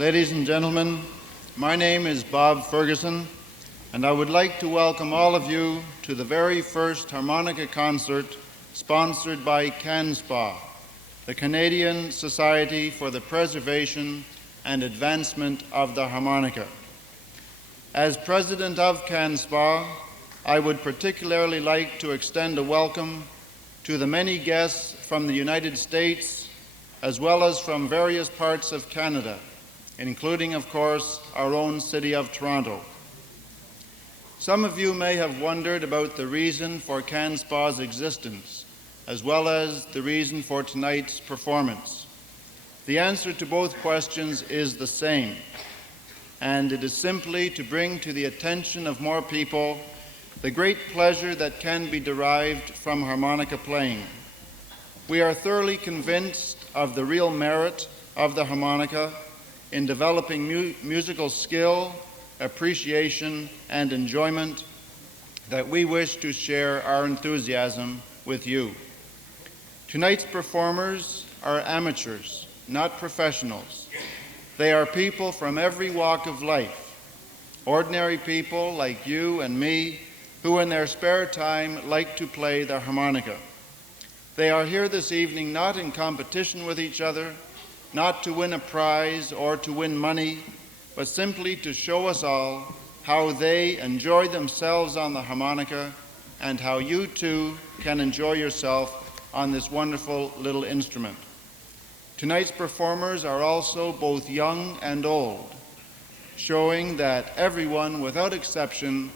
Ladies and gentlemen, my name is Bob Ferguson, and I would like to welcome all of you to the very first harmonica concert sponsored by CanSPAH, the Canadian Society for the Preservation and Advancement of the Harmonica. As president of CanSPAH, I would particularly like to extend a welcome to the many guests from the United States, as well as from various parts of Canada, including, of course, our own city of Toronto. Some of you may have wondered about the reason for CanSPAH's existence, as well as the reason for tonight's performance. The answer to both questions is the same, and it is simply to bring to the attention of more people the great pleasure that can be derived from harmonica playing. We are thoroughly convinced of the real merit of the harmonica in developing musical skill, appreciation, and enjoyment that we wish to share our enthusiasm with you. Tonight's performers are amateurs, not professionals. They are people from every walk of life, ordinary people like you and me, who in their spare time like to play the harmonica. They are here this evening not in competition with each other, not to win a prize or to win money, but simply to show us all how they enjoy themselves on the harmonica and how you too can enjoy yourself on this wonderful little instrument. Tonight's performers are also both young and old, showing that everyone without exception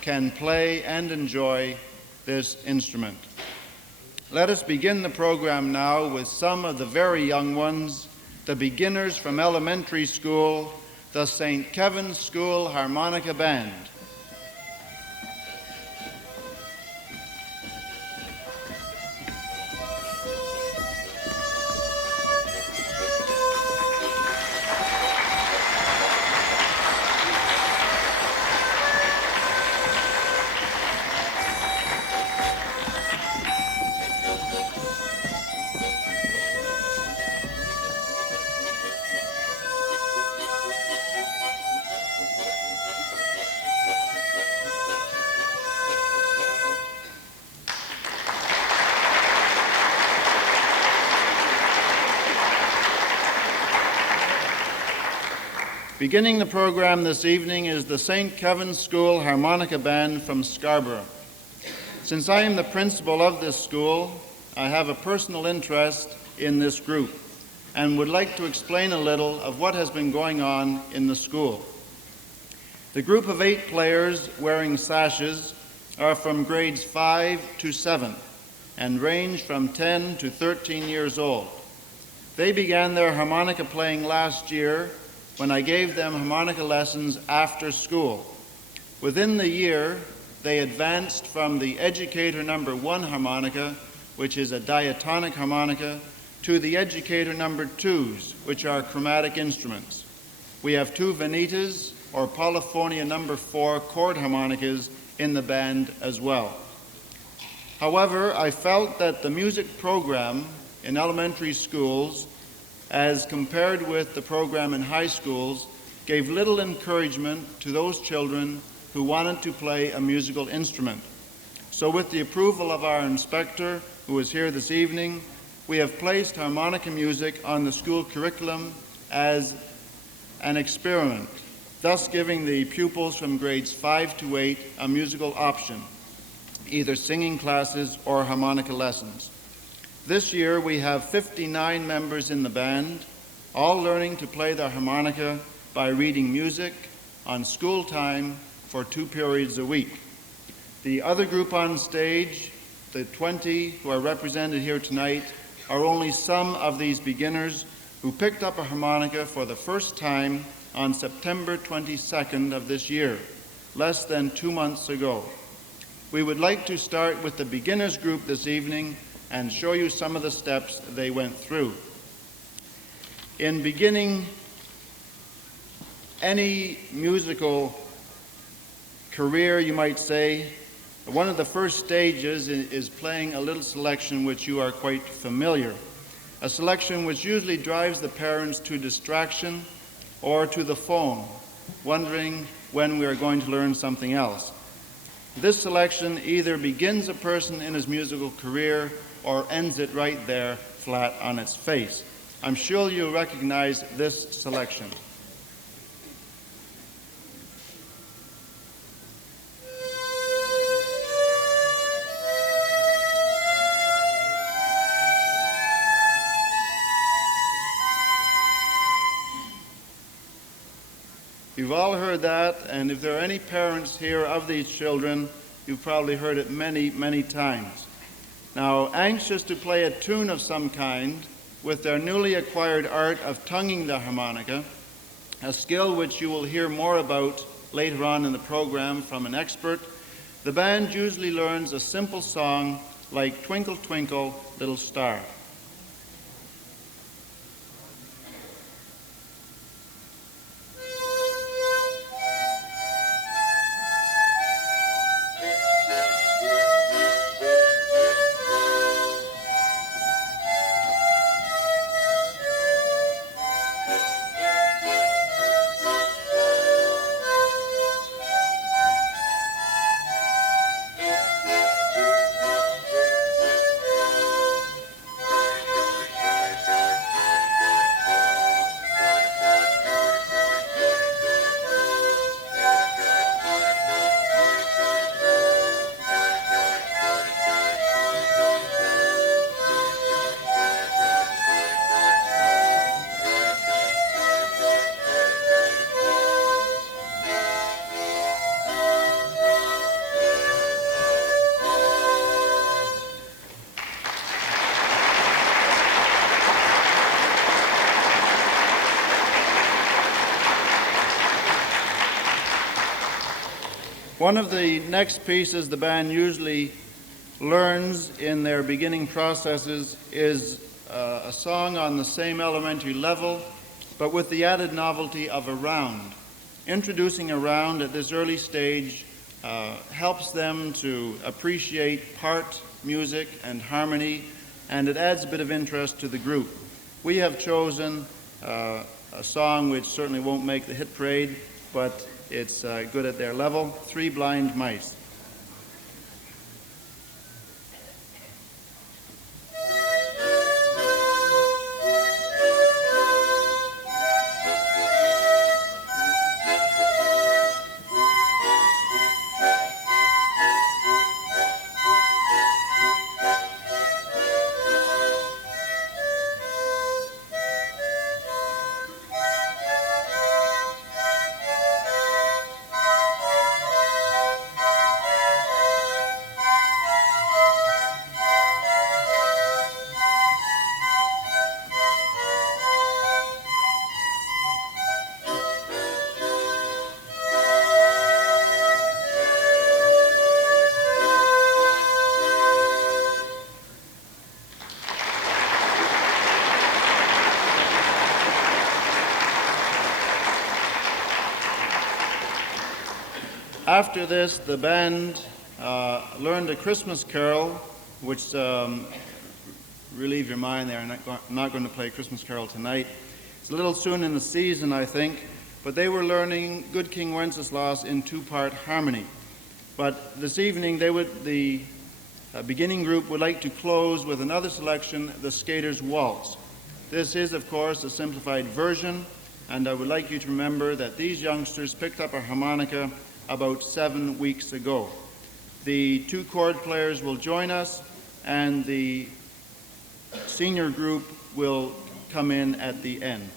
can play and enjoy this instrument. Let us begin the program now with some of the very young ones, the beginners from elementary school, the St. Kevin's School Harmonica Band. Beginning the program this evening is the St. Kevin's School Harmonica Band from Scarborough. Since I am the principal of this school, I have a personal interest in this group and would like to explain a little of what has been going on in the school. The group of 8 players wearing sashes are from grades 5 to 7 and range from 10 to 13 years old. They began their harmonica playing last year when I gave them harmonica lessons after school. Within the year, they advanced from the Educator number 1 harmonica, which is a diatonic harmonica, to the Educator number 2s, which are chromatic instruments. We have 2 vanitas, or polyphonia number 4 chord harmonicas in the band as well. However, I felt that the music program in elementary schools, as compared with the program in high schools, gave little encouragement to those children who wanted to play a musical instrument. So with the approval of our inspector, who is here this evening, we have placed harmonica music on the school curriculum as an experiment, thus giving the pupils from grades 5 to 8 a musical option, either singing classes or harmonica lessons. This year we have 59 members in the band, all learning to play the harmonica by reading music on school time for 2 periods a week. The other group on stage, the 20 who are represented here tonight, are only some of these beginners who picked up a harmonica for the first time on September 22nd of this year, less than 2 months ago. We would like to start with the beginners group this evening and show you some of the steps they went through. In beginning any musical career, you might say, one of the first stages is playing a little selection which you are quite familiar, a selection which usually drives the parents to distraction or to the phone, wondering when we are going to learn something else. This selection either begins a person in his musical career or ends it right there, flat on its face. I'm sure you'll recognize this selection. You've all heard that, and if there are any parents here of these children, you've probably heard it many, many times. Now, anxious to play a tune of some kind with their newly acquired art of tonguing the harmonica, a skill which you will hear more about later on in the program from an expert, the band usually learns a simple song like Twinkle, Twinkle, Little Star. One of the next pieces the band usually learns in their beginning processes is a song on the same elementary level, but with the added novelty of a round. Introducing a round at this early stage helps them to appreciate part, music, and harmony, and it adds a bit of interest to the group. We have chosen a song which certainly won't make the hit parade, but it's good at their level, Three Blind Mice. After this, the band learned a Christmas carol, which relieve your mind there. I'm not going to play Christmas carol tonight. It's a little soon in the season, I think, but they were learning Good King Wenceslas in two-part harmony. But this evening, the beginning group would like to close with another selection, the Skater's Waltz. This is, of course, a simplified version, and I would like you to remember that these youngsters picked up a harmonica about 7 weeks ago. The two chord players will join us, and the senior group will come in at the end.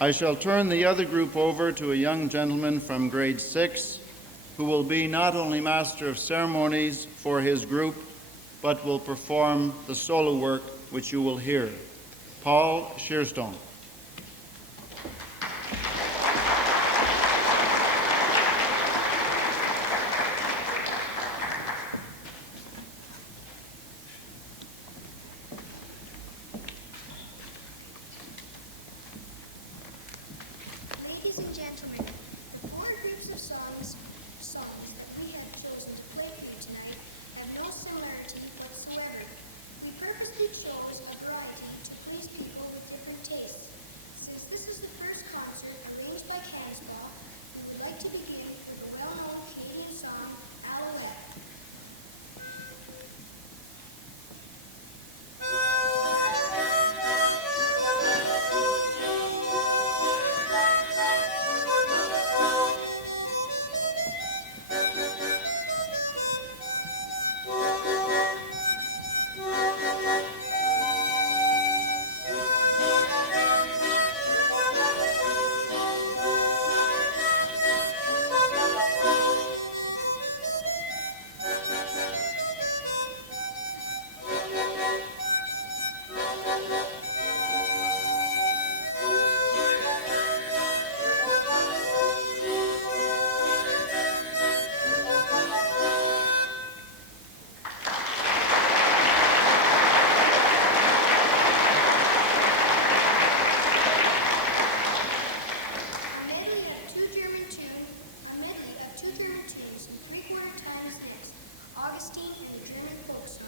I shall turn the other group over to a young gentleman from grade 6 who will be not only Master of Ceremonies for his group, but will perform the solo work which you will hear. Paul Shearstone. Ladies and gentlemen, the four groups of songs that we have chosen to play for you tonight have no similarity whatsoever. We purposely chose a variety to please people with different tastes. Since this is the first concert arranged by CanSPAH, we would like to begin with the well-known Canadian song, Alouette. A medley of two German tunes, three-quarter times next, Augustine and the German folk song.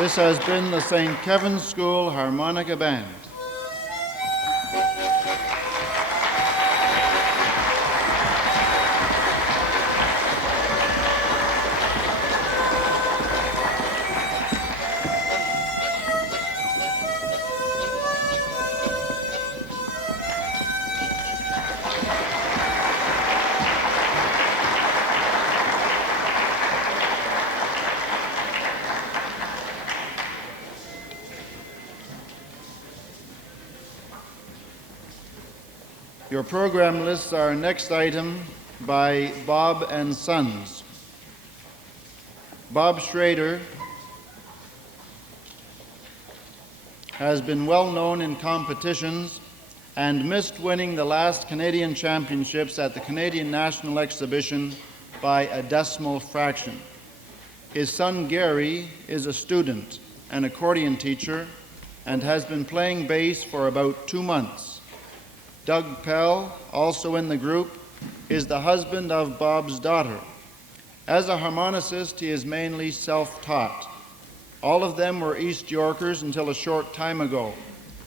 This has been the St. Kevin's School Harmonica Band. Your program lists our next item by Bob and Sons. Bob Schrader has been well known in competitions and missed winning the last Canadian Championships at the Canadian National Exhibition by a decimal fraction. His son Gary is a student, an accordion teacher, and has been playing bass for about 2 months. Doug Pell, also in the group, is the husband of Bob's daughter. As a harmonicist, he is mainly self-taught. All of them were East Yorkers until a short time ago,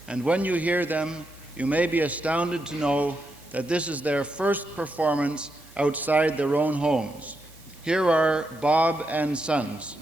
and when you hear them, you may be astounded to know that this is their first performance outside their own homes. Here are Bob and Sons.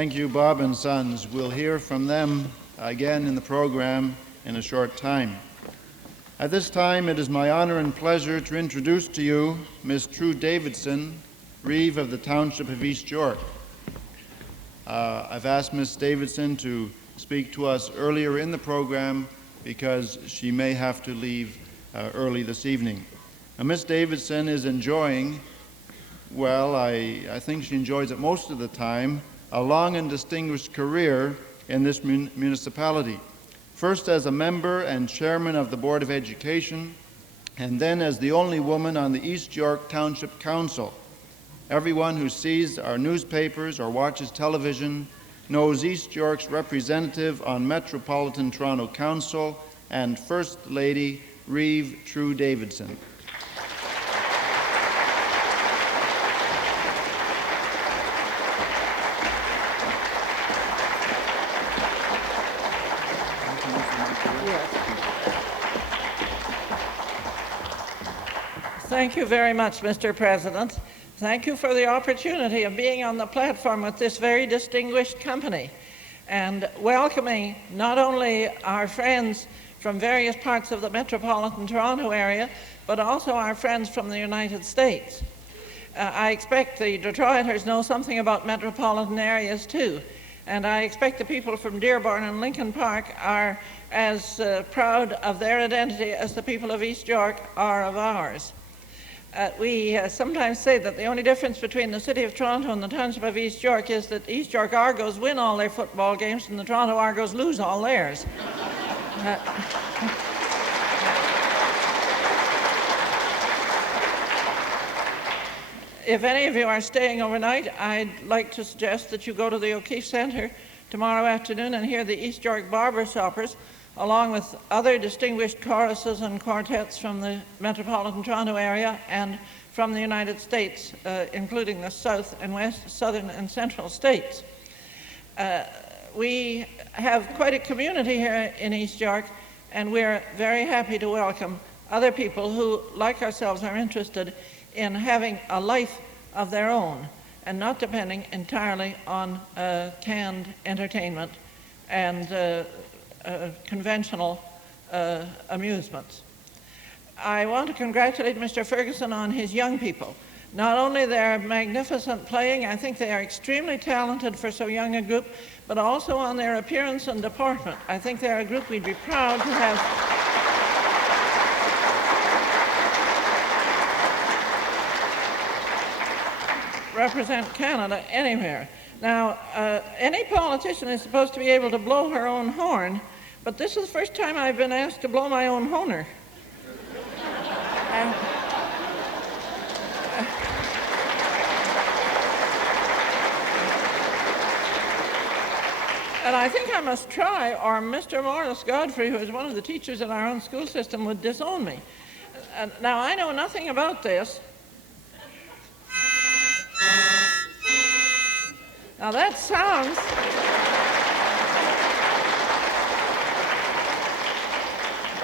Thank you, Bob and Sons. We'll hear from them again in the program in a short time. At this time, it is my honor and pleasure to introduce to you Miss True Davidson, Reeve of the Township of East York. I've asked Miss Davidson to speak to us earlier in the program because she may have to leave early this evening. Now, Miss Davidson is enjoying, well, I think she enjoys it most of the time, a long and distinguished career in this municipality. First as a member and chairman of the Board of Education, and then as the only woman on the East York Township Council. Everyone who sees our newspapers or watches television knows East York's representative on Metropolitan Toronto Council and First Lady Reeve True Davidson. Thank you very much, Mr. President. Thank you for the opportunity of being on the platform with this very distinguished company and welcoming not only our friends from various parts of the metropolitan Toronto area, but also our friends from the United States. I expect the Detroiters know something about metropolitan areas too, and I expect the people from Dearborn and Lincoln Park are as proud of their identity as the people of East York are of ours. We sometimes say that the only difference between the City of Toronto and the Township of East York is that East York Argos win all their football games and the Toronto Argos lose all theirs. If any of you are staying overnight, I'd like to suggest that you go to the O'Keefe Centre tomorrow afternoon and hear the East York Barber Shoppers, along with other distinguished choruses and quartets from the metropolitan Toronto area and from the United States, including the South and West, Southern and Central states. We have quite a community here in East York, and we're very happy to welcome other people who, like ourselves, are interested in having a life of their own and not depending entirely on canned entertainment and conventional amusements. I want to congratulate Mr. Ferguson on his young people. Not only their magnificent playing, I think they are extremely talented for so young a group, but also on their appearance and deportment. I think they're a group we'd be proud to have represent Canada anywhere. Now, any politician is supposed to be able to blow her own horn, but this is the first time I've been asked to blow my own horner. And I think I must try, or Mr. Morris Godfrey, who is one of the teachers in our own school system, would disown me. Now, I know nothing about this. Now that sounds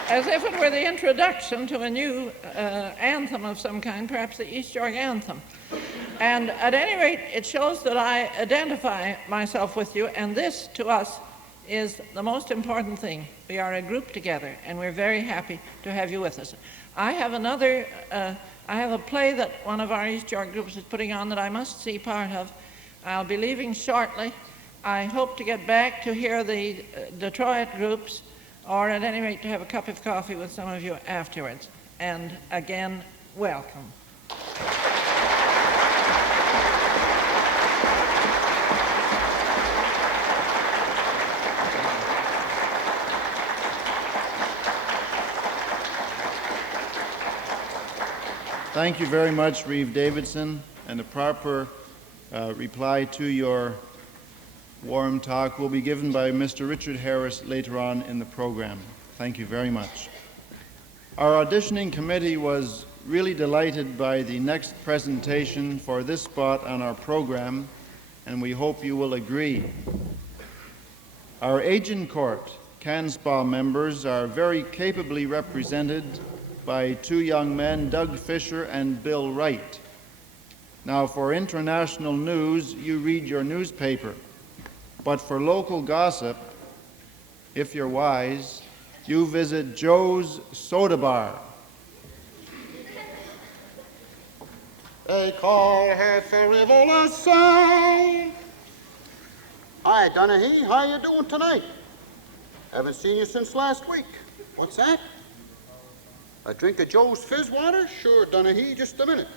as if it were the introduction to a new anthem of some kind, perhaps the East York anthem. And at any rate, it shows that I identify myself with you, and this, to us, is the most important thing. We are a group together, and we're very happy to have you with us. I have a play that one of our East York groups is putting on that I must see part of. I'll be leaving shortly. I hope to get back to hear the Detroit groups, or at any rate to have a cup of coffee with some of you afterwards. And again, welcome. Thank you very much, Reeve Davidson, and the proper reply to your warm talk will be given by Mr. Richard Harris later on in the program. Thank you very much. Our auditioning committee was really delighted by the next presentation for this spot on our program, and we hope you will agree. Our Agincourt CanSPAH members are very capably represented by two young men, Doug Fisher and Bill Wright. Now, for international news, you read your newspaper. But for local gossip, if you're wise, you visit Joe's Soda Bar. They call her frivolous sound. Hi, Donahue. How you doing tonight? Haven't seen you since last week. What's that? A drink of Joe's fizz water? Sure, Donahue. Just a minute.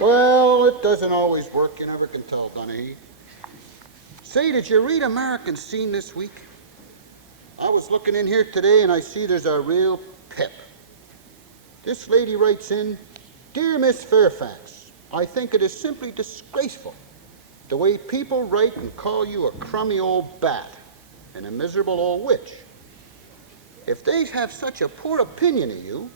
Well, it doesn't always work. You never can tell, Donahue. Say, did you read American Scene this week? I was looking in here today and I see there's a real pip. This lady writes in, "Dear Miss Fairfax, I think it is simply disgraceful the way people write and call you a crummy old bat and a miserable old witch. If they have such a poor opinion of you,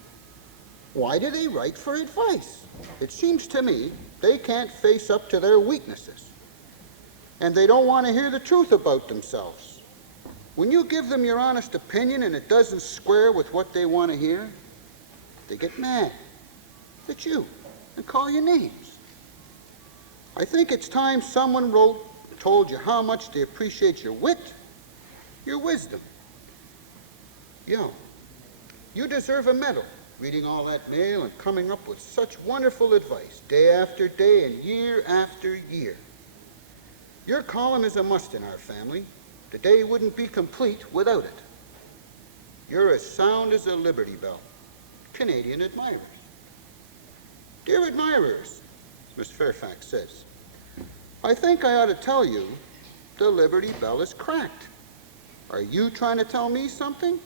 why do they write for advice? It seems to me they can't face up to their weaknesses, and they don't want to hear the truth about themselves. When you give them your honest opinion and it doesn't square with what they want to hear, they get mad at you and call you names. I think it's time someone told you how much they appreciate your wit, your wisdom. You deserve a medal, reading all that mail and coming up with such wonderful advice day after day and year after year. Your column is a must in our family. The day wouldn't be complete without it. You're as sound as a Liberty Bell. Canadian admirers." Dear admirers, Miss Fairfax says, "I think I ought to tell you the Liberty Bell is cracked. Are you trying to tell me something?"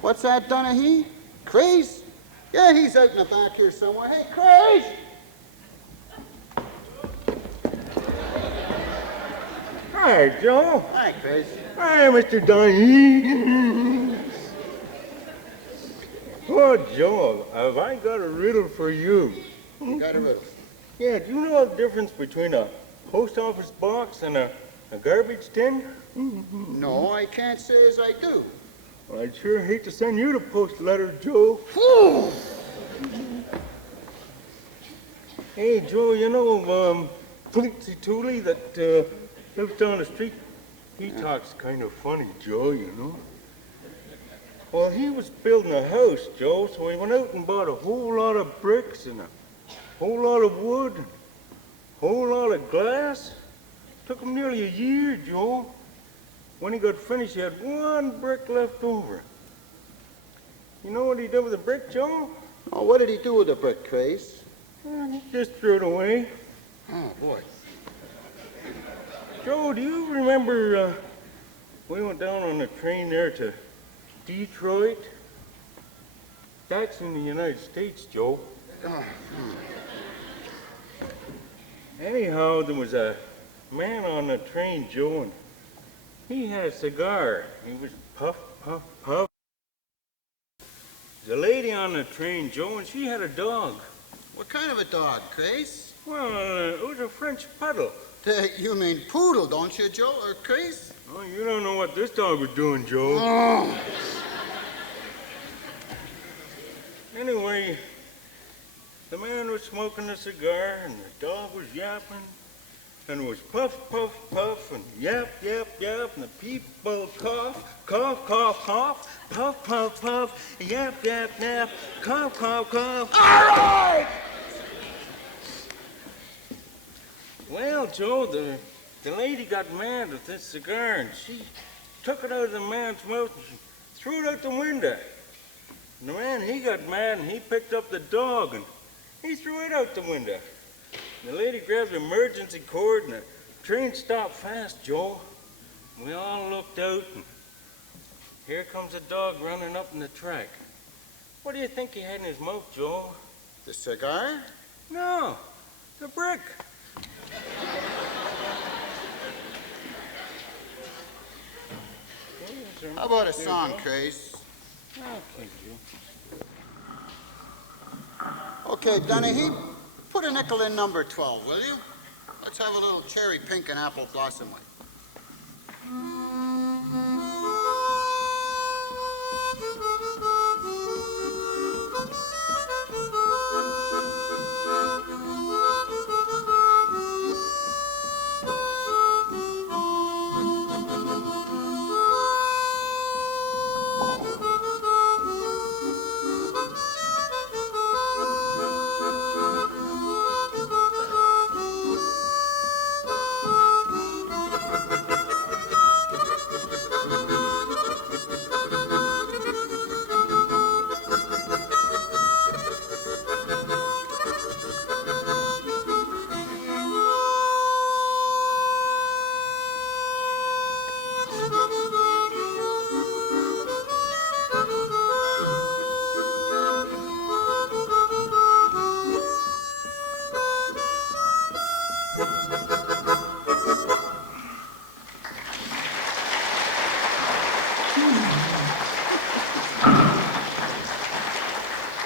"What's that, Donahue? Craze?" "Yeah, he's out in the back here somewhere. Hey, Craze!" Hi, Joe. Hi, Craze. Hi, Mr. Donahue. Oh, Joe, have I got a riddle for you? You got a riddle. Yeah, do you know the difference between a post office box and a garbage tin? No, I can't say as I do. Well, I'd sure hate to send you the post letter, Joe. Hey, Joe, you know, Tootsie Tooley that lives down the street? He talks kind of funny, Joe, you know. Well, he was building a house, Joe, so he went out and bought a whole lot of bricks and a whole lot of wood and a whole lot of glass. Took him nearly a year, Joe. When he got finished, he had one brick left over. You know what he did with the brick, Joe? Oh, what did he do with the brick, Craze? Well, he just threw it away. Oh, boy. Joe, do you remember we went down on the train there to Detroit? That's in the United States, Joe. Anyhow, there was a man on the train, Joe, and he had a cigar. He was puff, puff, puff. The lady on the train, Joe, and she had a dog. What kind of a dog, Craze? Well, it was a French poodle. You mean poodle, don't you, Joe, or Craze? Oh, you don't know what this dog was doing, Joe. Oh. Anyway, the man was smoking a cigar, and the dog was yapping, and it was puff, puff, puff, and yap, yap, yap, and the people cough, cough, cough, cough, puff, puff, puff, yap, yap, yap, cough, cough, cough. All right! Well, Joe, the lady got mad with this cigar, and she took it out of the man's mouth and she threw it out the window. And the man, he got mad, and he picked up the dog, and he threw it out the window. And the lady grabbed the emergency cord, and the train stopped fast, Joe. We all looked out, and here comes the dog running up in the track. What do you think he had in his mouth, Joe? The cigar? No, the brick. How about a song, Craze? Okay, Joe. Okay, Donahue, put a nickel in number 12, will you? Let's have a little cherry pink and apple blossom one.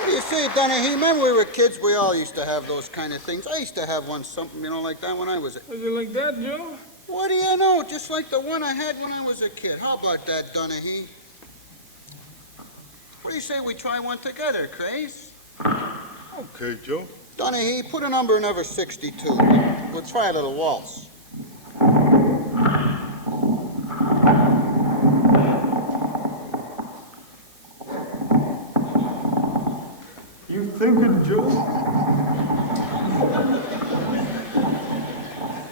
What do you say, Donahue? Remember we were kids, we all used to have those kind of things. I used to have one something, like that when I was a... Was it like that, Joe? What do you know? Just like the one I had when I was a kid. How about that, Donahue? What do you say we try one together, Craze? Okay, Joe. Donahue, put a number in over 62. We'll try a little waltz. You thinking, Joe?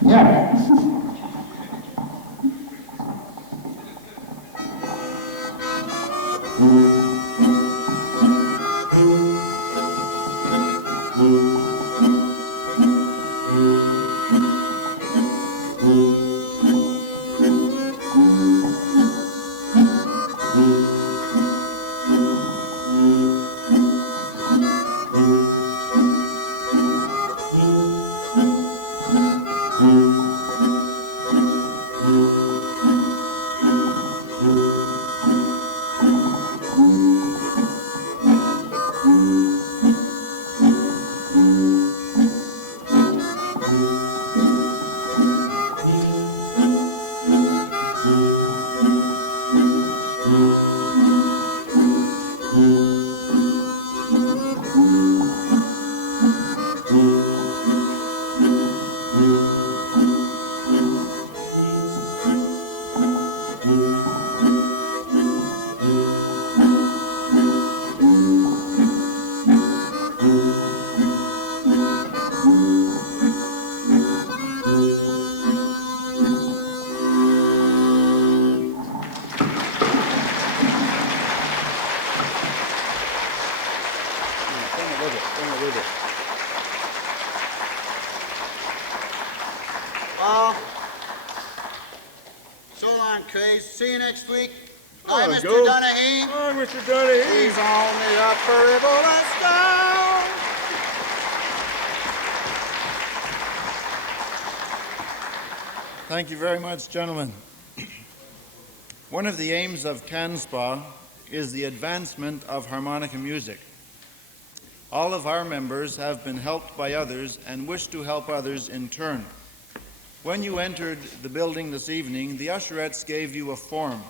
Yeah. Well, so long, Craze. See you next week. Bye, Oh, Mr. go. Donahue. Oh, Mr. Donahue. He's only up for Ribble. Let's go. Thank you very much, gentlemen. One of the aims of CanSPAH is the advancement of harmonica music. All of our members have been helped by others and wish to help others in turn. When you entered the building this evening, the usherettes gave you a form.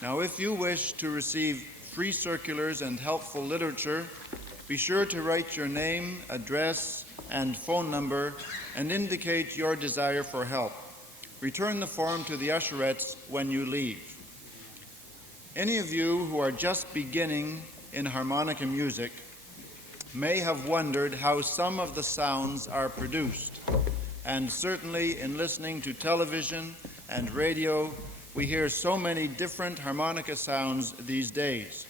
Now, if you wish to receive free circulars and helpful literature, be sure to write your name, address, and phone number and indicate your desire for help. Return the form to the usherettes when you leave. Any of you who are just beginning in harmonica music may have wondered how some of the sounds are produced. And certainly in listening to television and radio, we hear so many different harmonica sounds these days.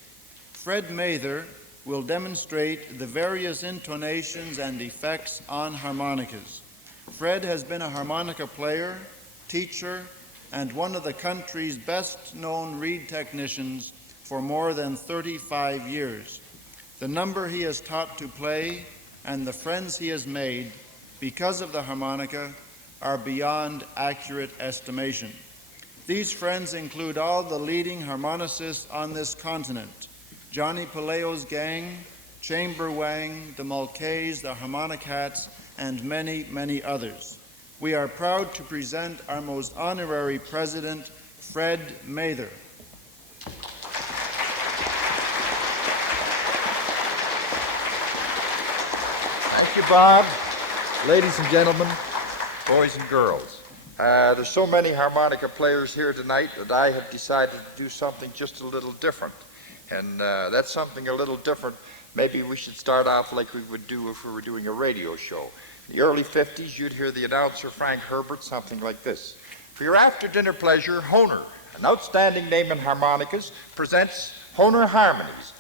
Fred Mather will demonstrate the various intonations and effects on harmonicas. Fred has been a harmonica player, teacher, and one of the country's best-known reed technicians for more than 35 years. The number he has taught to play and the friends he has made because of the harmonica are beyond accurate estimation. These friends include all the leading harmonicists on this continent: Johnny Palaio's gang, Chamber Wang, the Mulcays, the Harmonicats, and many, many others. we are proud to present our most honorary president, Fred Mather. Thank you, Bob. Ladies and gentlemen, boys and girls, there's so many harmonica players here tonight that I have decided to do something just a little different. And that's something a little different. Maybe we should start off like we would do if we were doing a radio show. In the early 50s, you'd hear the announcer Frank Herbert, something like this. For your after-dinner pleasure, Hohner, an outstanding name in harmonicas, presents Hohner Harmonies.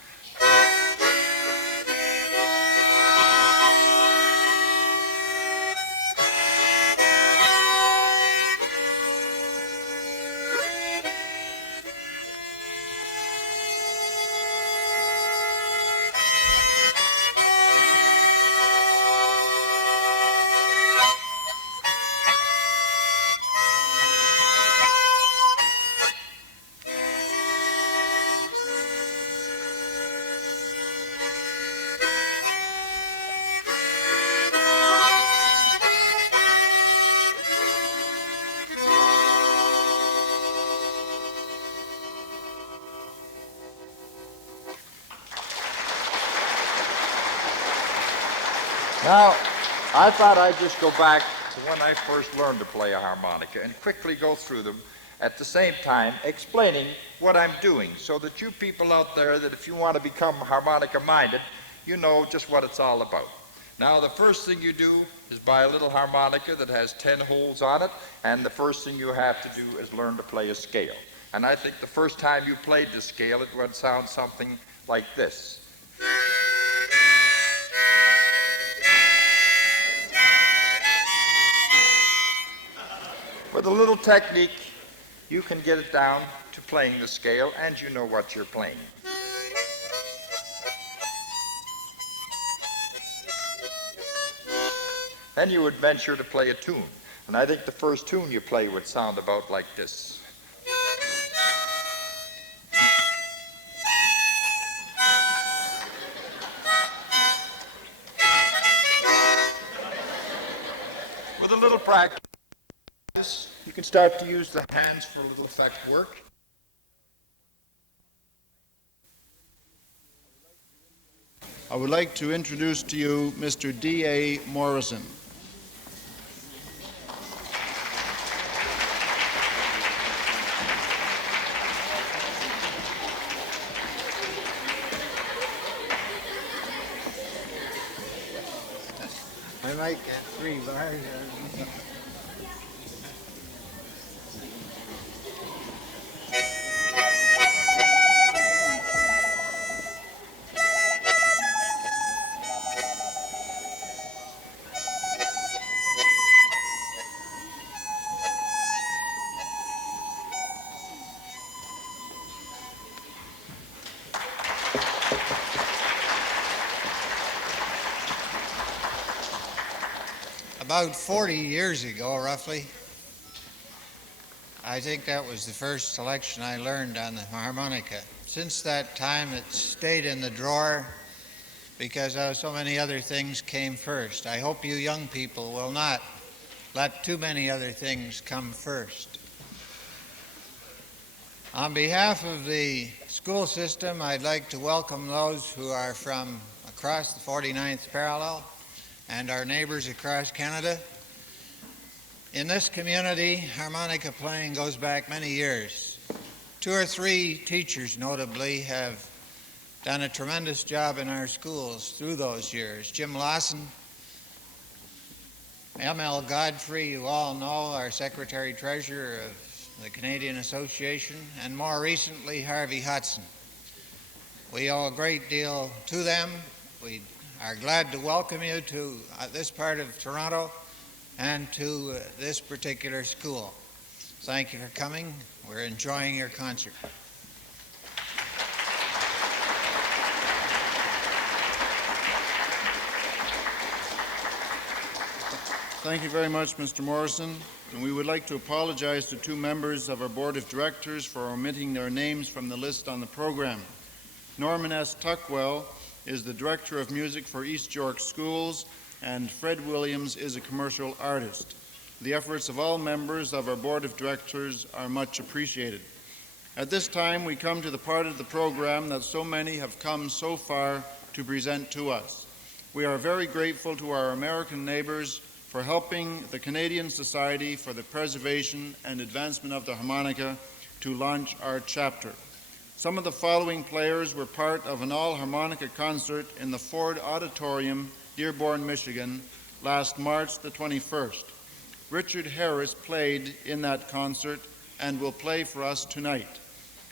Now, I thought I'd just go back to when I first learned to play a harmonica and quickly go through them at the same time explaining what I'm doing so that you people out there, that if you want to become harmonica-minded, you know just what it's all about. Now, the first thing you do is buy a little harmonica that has 10 holes on it, and the first thing you have to do is learn to play a scale. And I think the first time you played the scale, it would sound something like this. With a little technique, you can get it down to playing the scale, and you know what you're playing. Then you would venture to play a tune, and I think the first tune you play would sound about like this. With a little practice, you can start to use the hands for a little effect work. I would like to introduce to you Mr. D.A. Morrison. I might get 3 bars. About 40 years ago, roughly, I think that was the first selection I learned on the harmonica. Since that time, it stayed in the drawer because so many other things came first. I hope you young people will not let too many other things come first. On behalf of the school system, I'd like to welcome those who are from across the 49th parallel and our neighbors across Canada. In this community, harmonica playing goes back many years. 2 or 3 teachers, notably, have done a tremendous job in our schools through those years. Jim Lawson, M.L. Godfrey, you all know, our Secretary-Treasurer of the Canadian Association, and more recently, Harvey Hudson. We owe a great deal to them. We are glad to welcome you to this part of Toronto and to this particular school. Thank you for coming. We're enjoying your concert. Thank you very much, Mr. Morrison. And we would like to apologize to 2 members of our Board of Directors for omitting their names from the list on the program. Norman S. Tuckwell is the Director of Music for East York Schools, and Fred Williams is a commercial artist. The efforts of all members of our Board of Directors are much appreciated. At this time, we come to the part of the program that so many have come so far to present to us. We are very grateful to our American neighbors for helping the Canadian Society for the Preservation and Advancement of the Harmonica to launch our chapter. Some of the following players were part of an all-harmonica concert in the Ford Auditorium, Dearborn, Michigan, last March the 21st. Richard Harris played in that concert and will play for us tonight.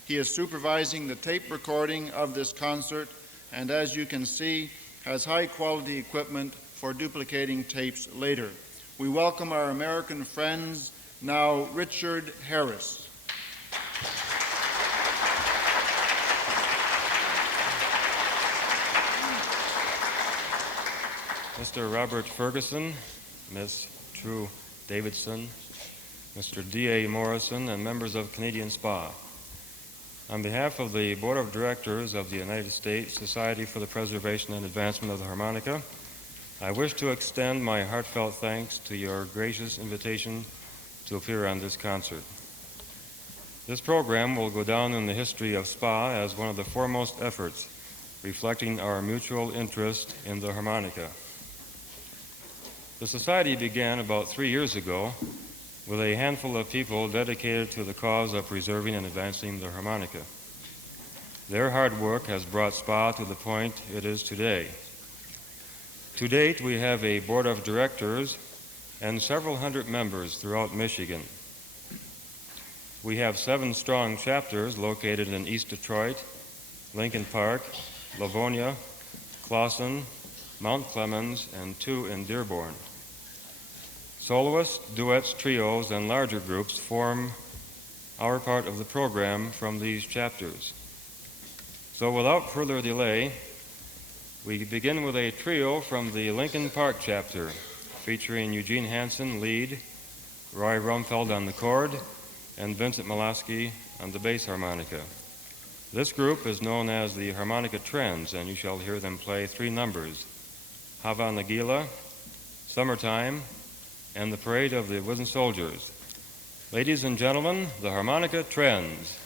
He is supervising the tape recording of this concert and, as you can see, has high-quality equipment for duplicating tapes later. We welcome our American friends, now Richard Harris. Mr. Robert Ferguson, Ms. True Davidson, Mr. D.A. Morrison, and members of Canadian SPAH. On behalf of the Board of Directors of the United States Society for the Preservation and Advancement of the Harmonica, I wish to extend my heartfelt thanks to your gracious invitation to appear on this concert. This program will go down in the history of SPAH as one of the foremost efforts reflecting our mutual interest in the harmonica. The Society began about 3 years ago with a handful of people dedicated to the cause of preserving and advancing the harmonica. Their hard work has brought SPAH to the point it is today. To date, we have a board of directors and several hundred members throughout Michigan. We have 7 strong chapters located in East Detroit, Lincoln Park, Livonia, Clawson, Mount Clemens, and 2 in Dearborn. Soloists, duets, trios, and larger groups form our part of the program from these chapters. So without further delay, we begin with a trio from the Lincoln Park chapter, featuring Eugene Hansen lead, Roy Rumfeld on the chord, and Vincent Molaski on the bass harmonica. This group is known as the Harmonica Trends, and you shall hear them play 3 numbers: Hava Nagila, Summertime, and the Parade of the Wooden Soldiers. Ladies and gentlemen, the Harmonica Trends.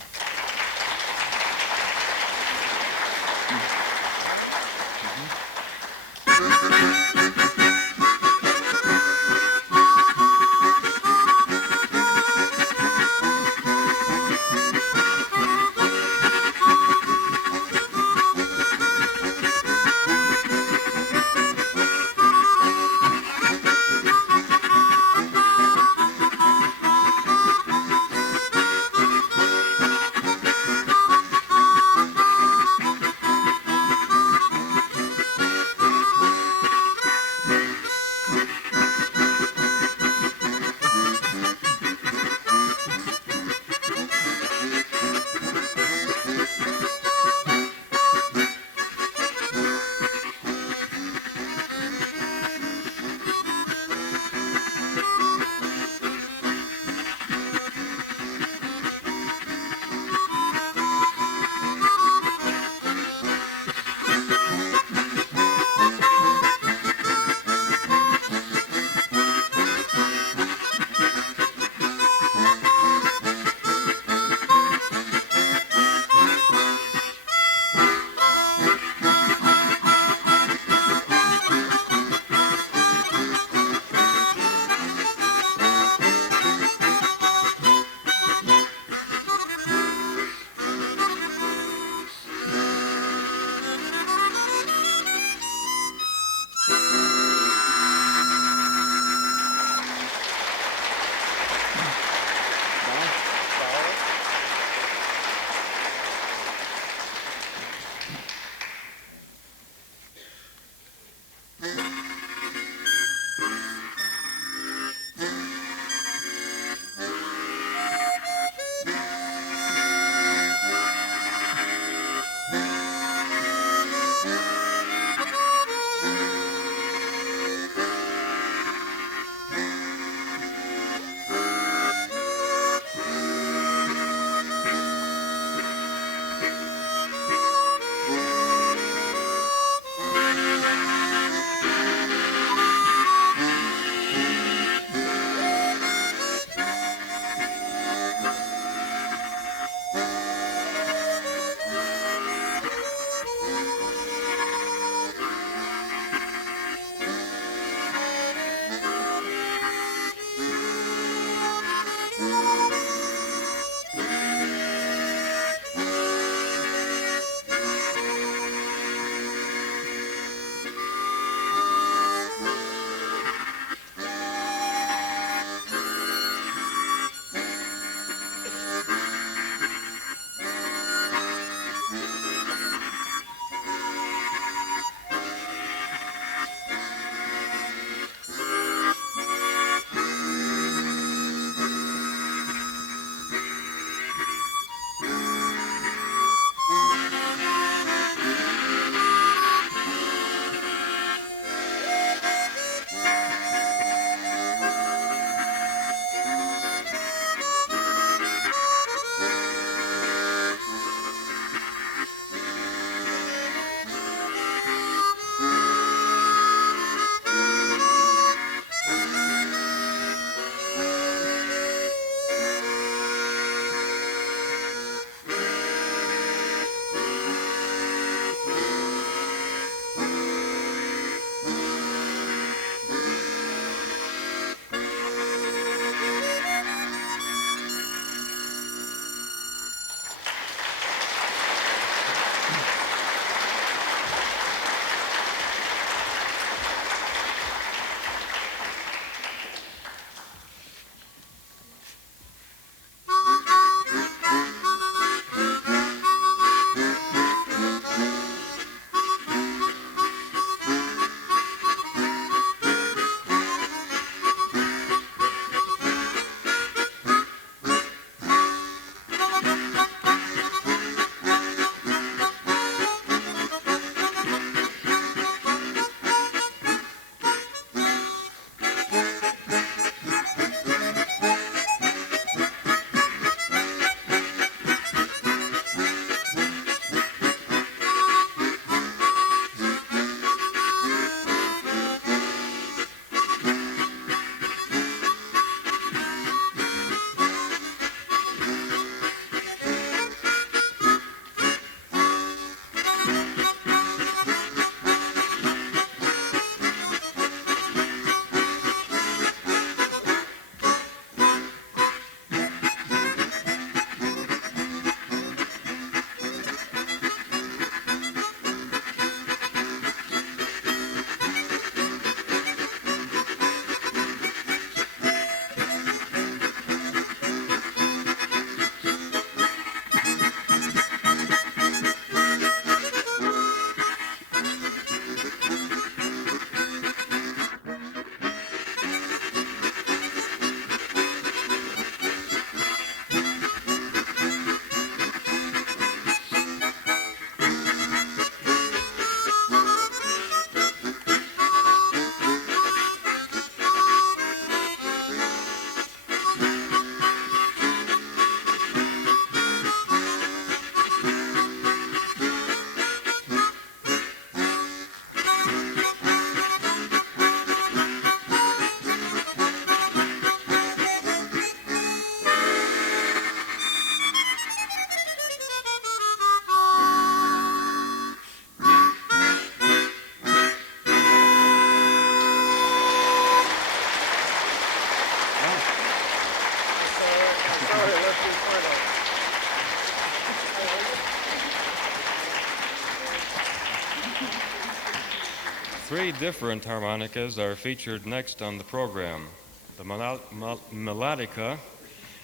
Three different harmonicas are featured next on the program: the melodica,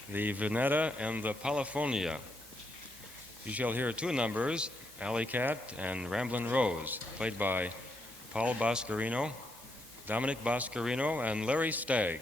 the veneta, and the polyphonia. You shall hear two numbers, Alley Cat and Ramblin' Rose, played by Paul Boscarino, Dominic Boscarino, and Larry Stagg.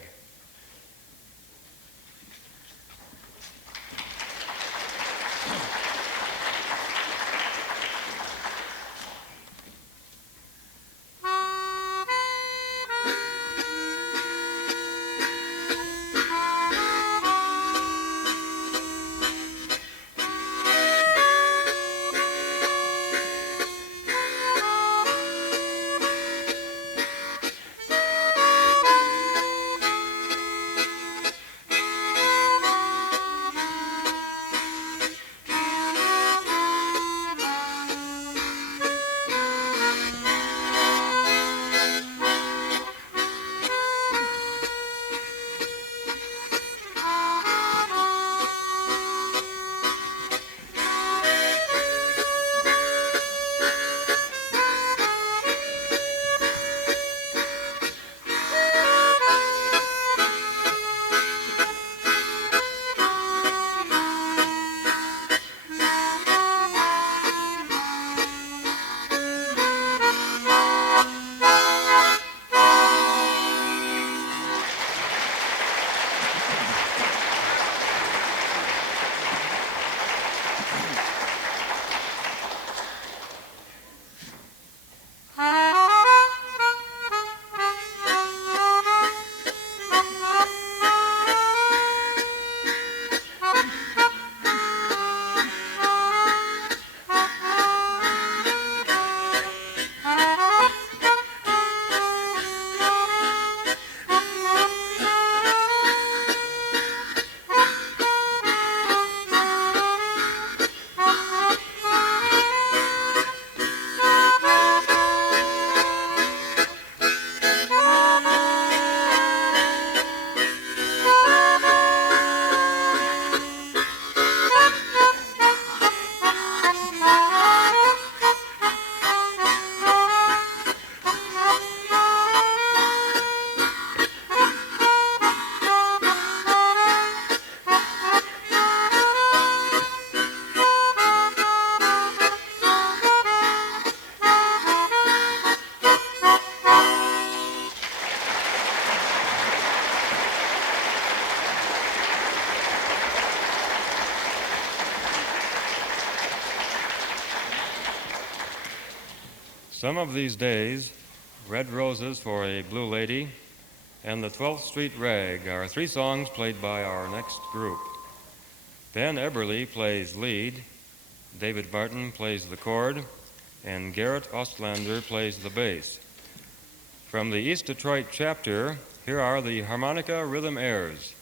Some of these days, Red Roses for a Blue Lady and the 12th Street Rag are three songs played by our next group. Ben Eberly plays lead, David Barton plays the chord, and Garrett Ostlander plays the bass. From the East Detroit chapter, here are the harmonica rhythm airs.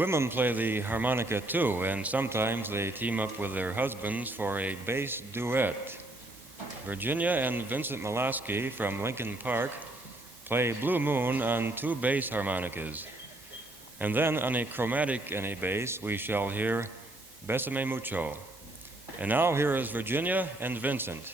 Women play the harmonica too, and sometimes they team up with their husbands for a bass duet. Virginia and Vincent Milasky from Lincoln Park play Blue Moon on two bass harmonicas. And then on a chromatic and a bass, we shall hear Besame Mucho. And now here is Virginia and Vincent.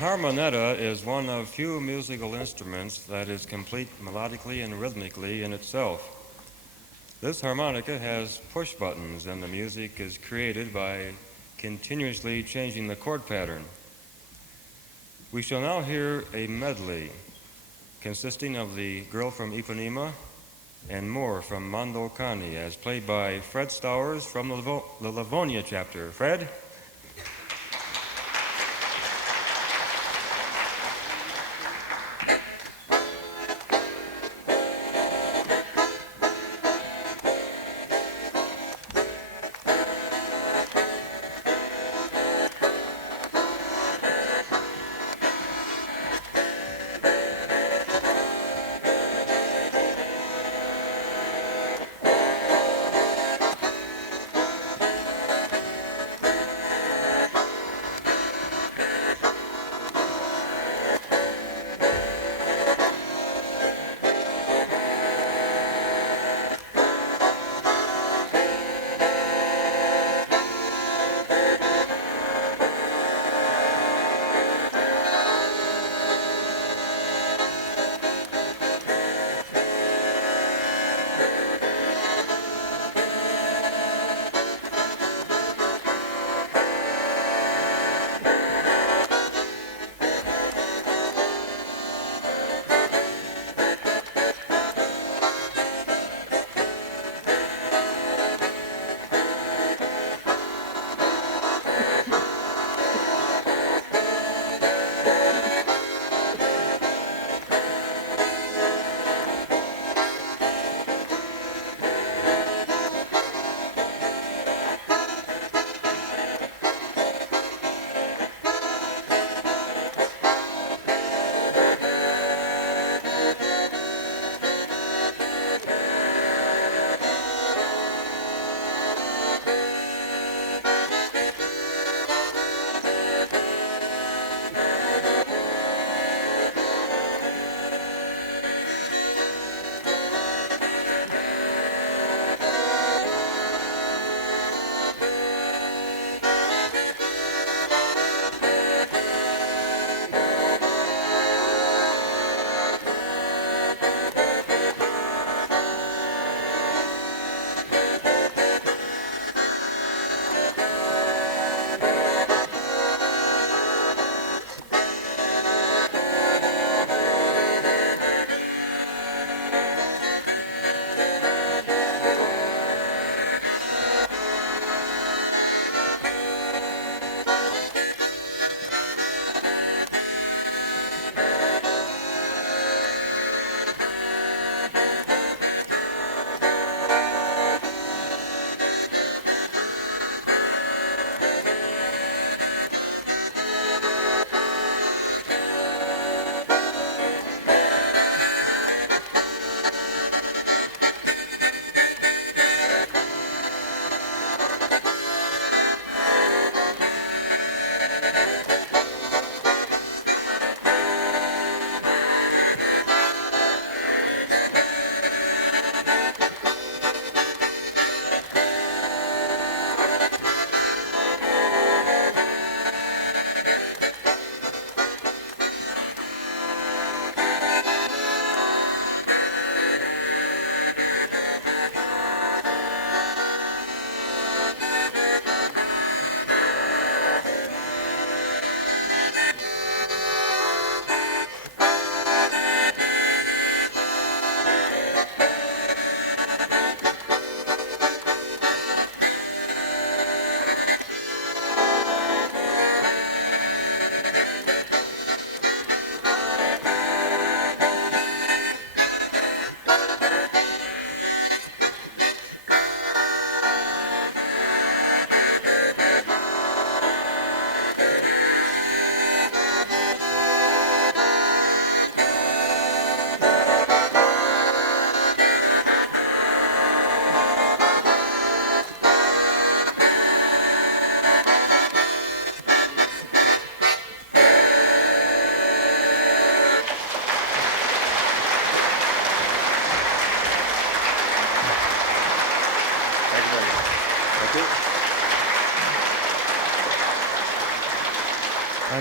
harmonica is one of few musical instruments that is complete melodically and rhythmically in itself. This harmonica has push buttons, and the music is created by continuously changing the chord pattern. We shall now hear a medley consisting of The Girl from Ipanema and More from Mondolcani, as played by Fred Stowers from the Livonia chapter. Fred?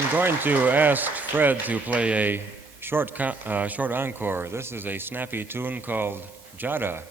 I'm going to ask Fred to play a short encore. This is a snappy tune called Jada.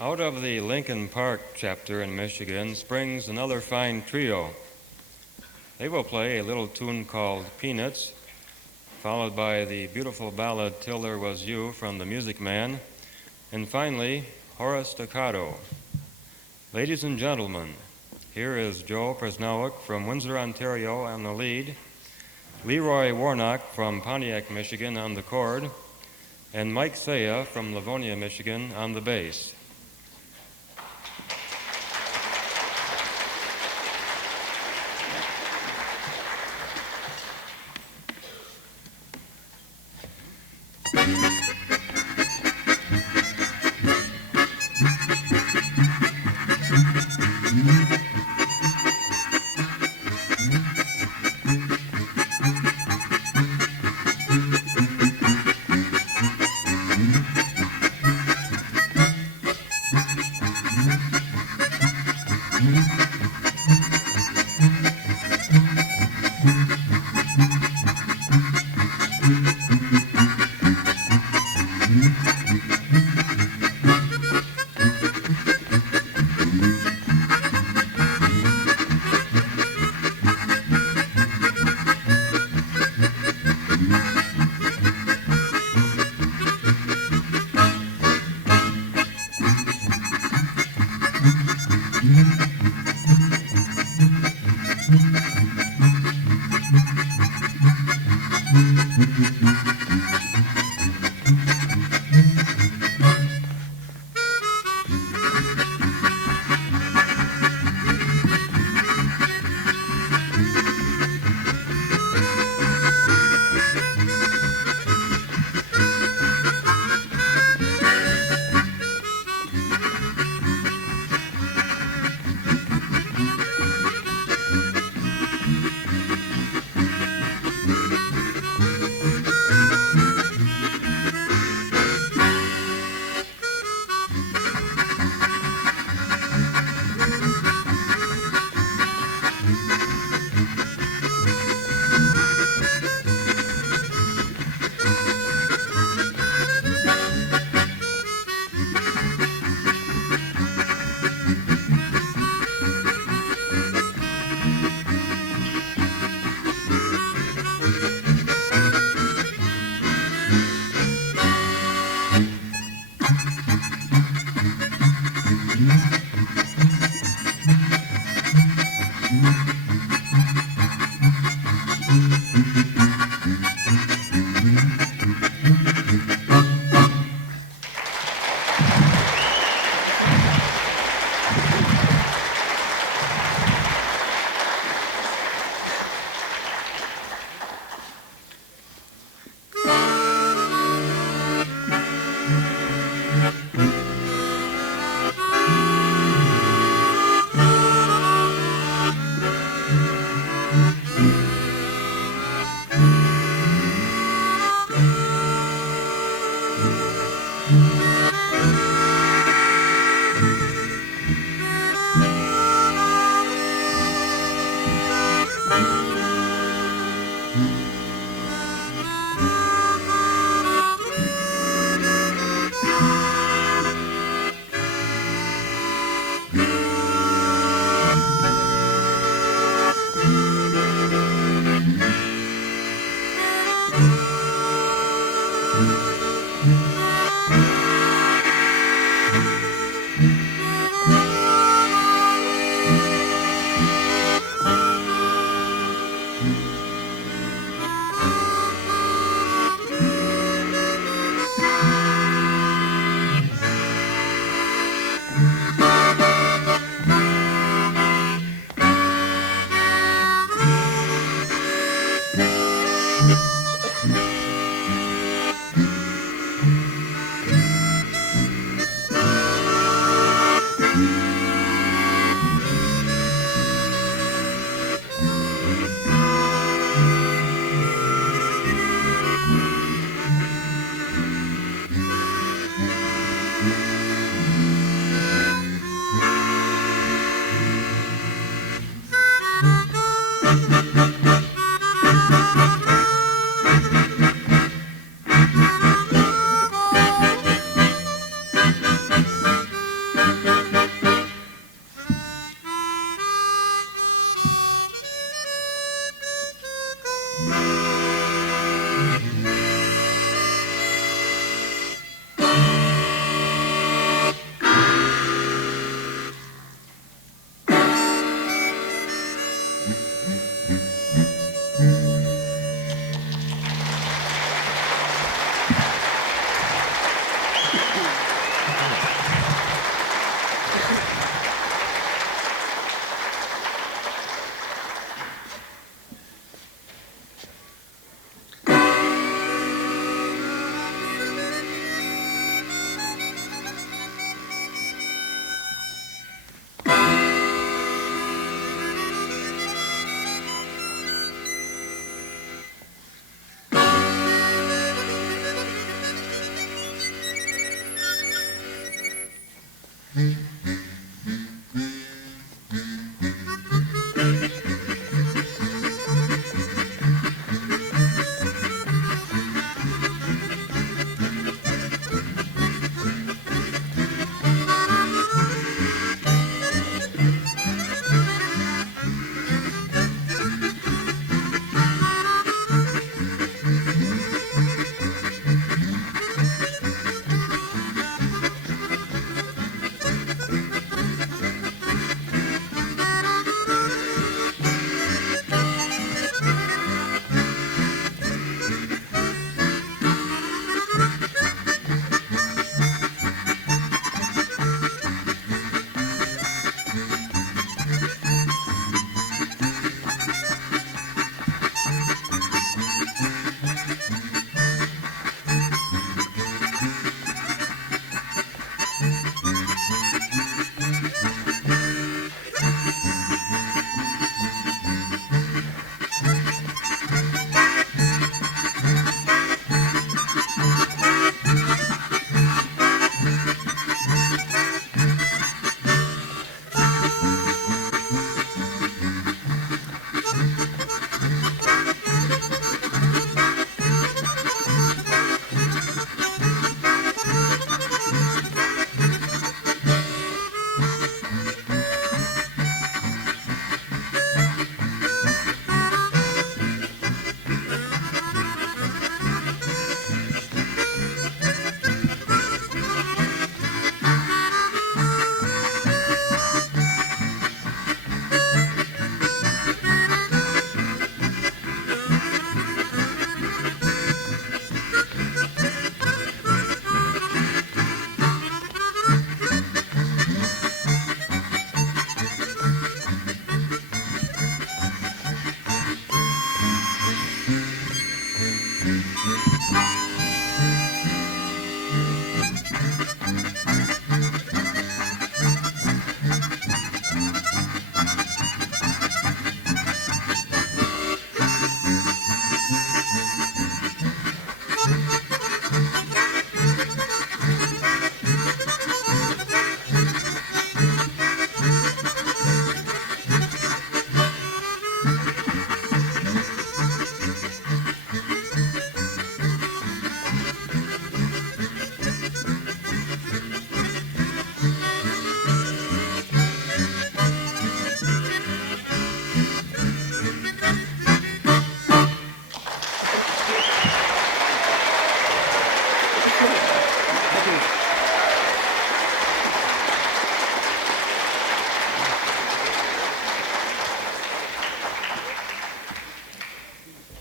Out of the Lincoln Park chapter in Michigan springs another fine trio. They will play a little tune called Peanuts, followed by the beautiful ballad Till There Was You from the Music Man, and finally, Horace Staccato. Ladies and gentlemen, here is Joe Presnowick from Windsor, Ontario on the lead, Leroy Warnock from Pontiac, Michigan on the chord, and Mike Saya from Livonia, Michigan on the bass.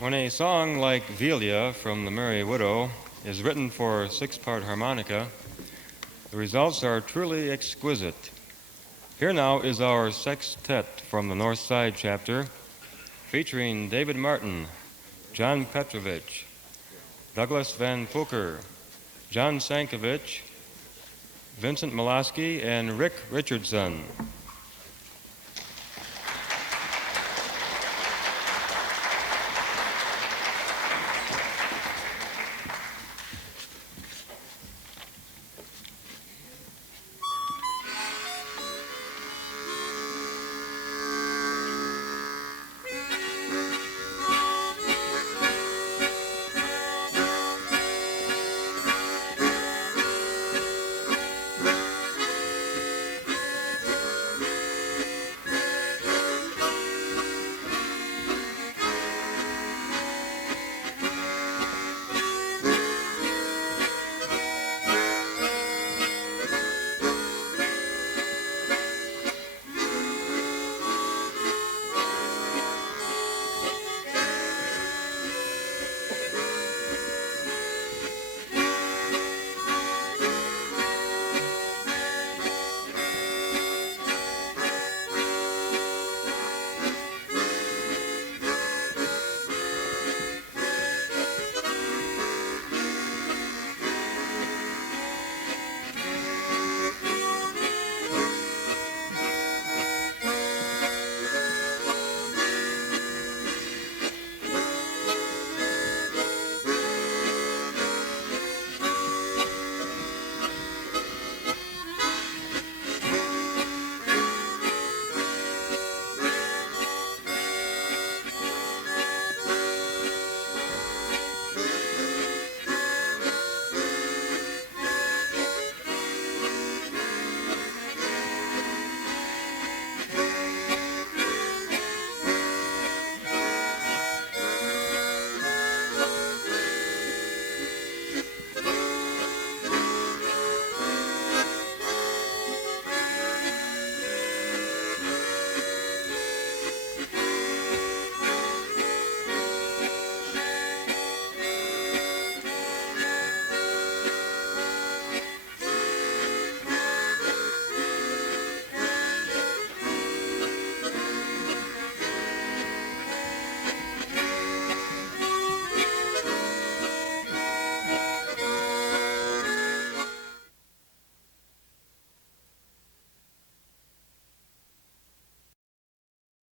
When a song like Velia from The Merry Widow is written for six-part harmonica, the results are truly exquisite. Here now is our sextet from the North Side chapter, featuring David Martin, John Petrovich, Douglas Van Pooker, John Sankovich, Vincent Milasky, and Rick Richardson.